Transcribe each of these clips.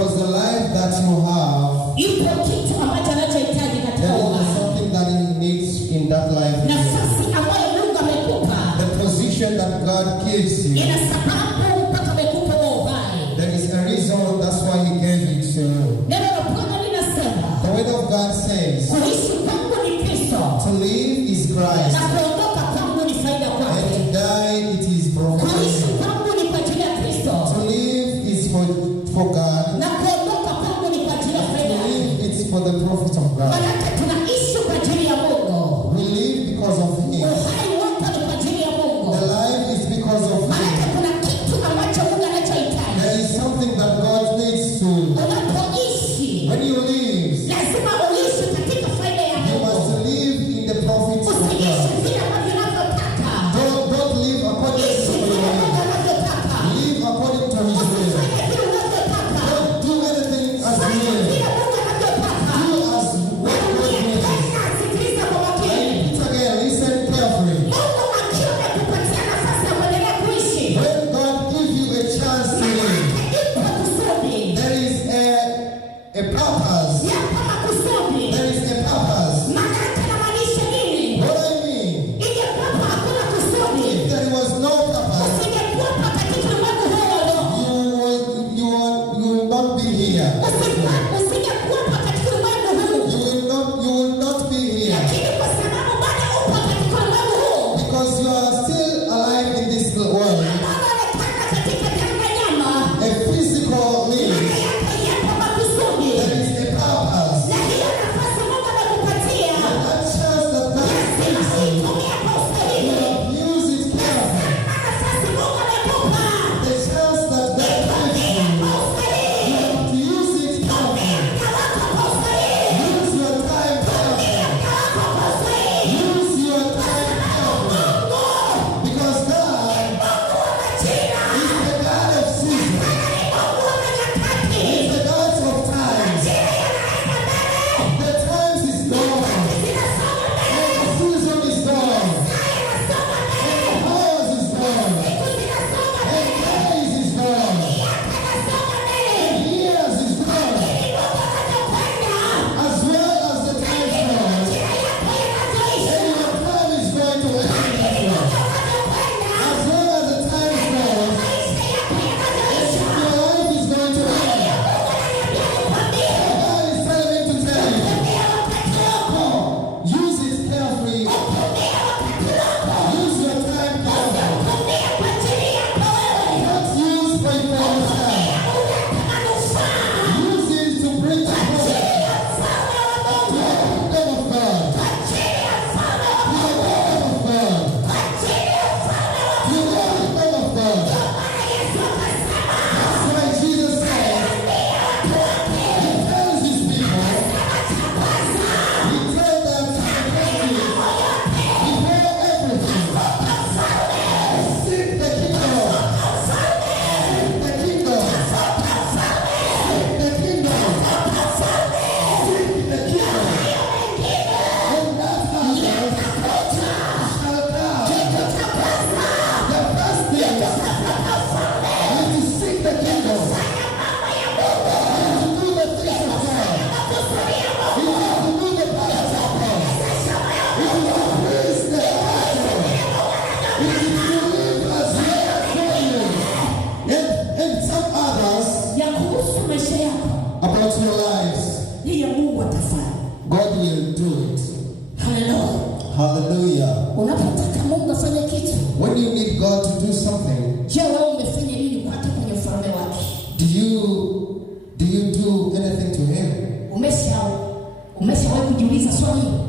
Because the life that you have, ipo kitu ambacho anachohitaji katika there uhai. is something that he needs in that life. Nafasi ambayo Mungu amekupa, The position that God gives you, ina sababu mpaka amekupa uhai. there is a reason, that's why he gave it to you. Neno la Bwana linasema, The word of God says, kuishi kwangu ni Kristo, to live is Christ, na kuondoka kwangu ni faida and kwake. to die it is profit. Kuishi kwangu ni kwa ajili ya Kristo, To live is for God, na kuondoka kwangu ni kwa ajili ya to faida yake. live it's for the profit of God. Maana tunaishi kwa ajili ya Mungu. We live because of him. Uhai wote ni kwa ajili ya Mungu. The life is because of Maana him. kuna kitu ambacho Mungu anachohitaji. There is something that God needs to. Unapoishi, When you live, lazima uishi katika faida ya you Mungu. must live in the profits of Usiishi God. vile ambavyo unavyotaka. Don't live according to Ishi your vile will. Mungu anavyotaka. Live according to his will. Usifanye vile unavyotaka. Don't do anything as you Fanya will. vile Mungu anavyotaka. Do as what God wills. Tena sikiliza kwa makini. Repeat again, listen carefully. Mungu akiwa amekupatia nafasi ya kuendelea kuishi, When God gives you a chance to live, ipo kusudi. there is a purpose. Ya kama kusudi. There is a purpose. Maana yake inamaanisha nini? What I mean, Ingekuwepo hakuna kusudi, if there was no purpose, usingekuwepo katika ulimwengu huu wa roho. you will not be here. Usingekuwepo katika ulimwengu huu. You will not be here. Lakini kwa sababu bado upo katika ulimwengu huu, Because you are still alive in this world. Baba anataka katika tanga nyama, A physical life. yapo makusudi. There is a purpose. Na hiyo nafasi Mungu amekupatia, That chance that God gives you, itumie kwa usahihi. use it carefully. Nafasi Mungu amekupa, The chance that God gives you, kwa usahihi. to use it carefully. Kwa usahihi. Use your time carefully. Kwa usahihi. Use your time carefully. Because God is the God of seasons. He's the God of times. The times is gone. And the season is gone. And the hours is gone. And days is gone. And years is gone. As well as the time goes. And your time is going to end as well. As well as the time goes. Your life is going to end. God is telling me to tell you. Use it carefully. Use your time carefully. Not use for yourself. Use it to bring the kingdom of God. The kingdom of God. The kingdom of God. That's why Jesus said, he tells his people, he tells them to before everything, seek the kingdom. Seek the kingdom. Seek the kingdom. Seek the kingdom. When that happens, shall come. The first thing is to seek the kingdom. And to do the things of God. It is to do the purpose of God. It is to praise the Lord. It is to live as well for you. And some others Ya kuhusu maisha yako, about your lives. ndiyo Mungu atafanya. God will do it. Haleluya. Hallelujah. Unapotaka Mungu afanye kitu, When you need God to do something, je, wewe umefanya nini kwake kwenye ufalme wake? do you do anything to him? Umeshawahi kujiuliza swali hili?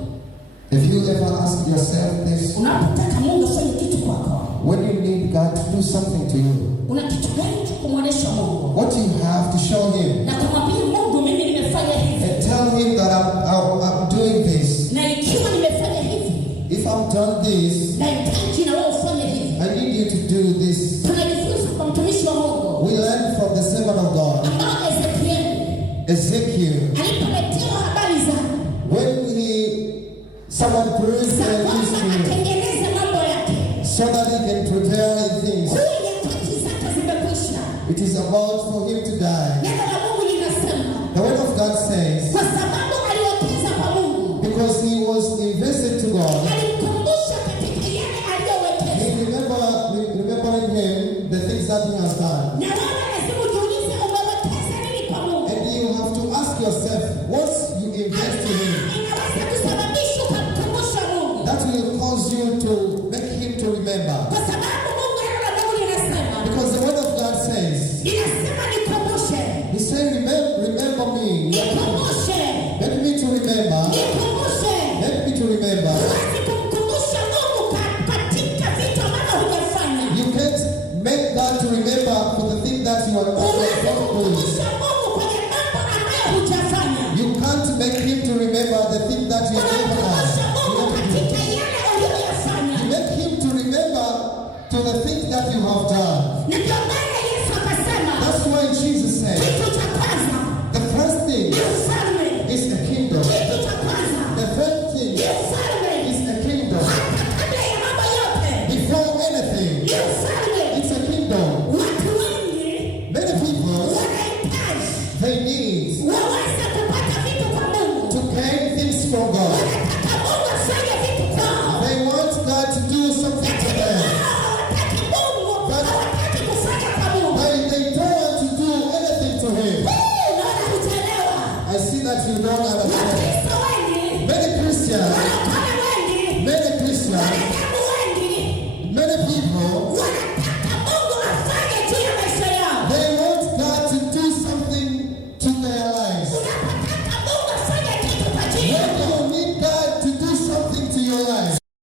Have you ever asked yourself this? Unapotaka Mungu afanye kitu kwako, When you need God to do something to you, una kitu gani cha kumwonyesha Mungu? what do you have to show him? Na kumwambia Mungu, mimi nimefanya hivi, And tell him that I'm doing this. na ikiwa nimefanya hivi, If I've done this, nahitaji na wewe ufanye hivi. I need you to do this. Tunajifunza kwa mtumishi wa Mungu We learn from the servant of God, ambao Ezekieli Ezekiel, alipoletewa habari za when someone prays za and kwamba listening, atengeneze mambo yake, so that he can prepare things. kuwa nyakati zake zimekwisha. It is about for him to die. Neno la Mungu linasema The word of God says, kwa sababu aliwekeza kwa Mungu, because he was invested to God, alimkumbusha katika yale aliyowekeza. he remembering him the things that he has done. Na wewe lazima ujiulize umewekeza nini kwa Mungu. And you have to ask yourself, what you invest to him, Inaweza kusababisha ukamkumbusha Mungu. that will cause you to make him to remember. Kwa sababu Mungu anasema, Because the word of God says, inasema nikumbushe. he said, remember me. Nikumbushe. Help me to remember. Nikumbushe. Help me to remember. Huwezi kumkumbusha Mungu katika vitu ambavyo hujafanya. You can't make God to remember for the thing that you are not Huwezi doing. kumkumbusha Mungu kwenye mambo ambayo hujafanya. You can't make him to remember the thing that you have never Unamkumbusha Mungu done. katika yale uliyoyafanya. You make him to remember to the things that you have done. Na ndio maana Yesu akasema, That's why Jesus said, kitu cha kwanza the first thing ni ufalme. is the kingdom. Kitu cha kwanza The first thing ni ufalme. is the kingdom. Hata kabla ya mambo yote Before anything, ni ufalme. it's a kingdom. Watu wengi Many people, wanahitaji they need waweze kupata vitu kwa Mungu. to gain things from God. Wanataka Mungu afanye vitu kwao. They want God to do something to them. Hawataki Mungu, hawataki kufanya kwa Mungu. But they don't want to do anything to him. Naona hujalewa. I see that you don't understand. Wakristo wengi Many Christians, wanakaa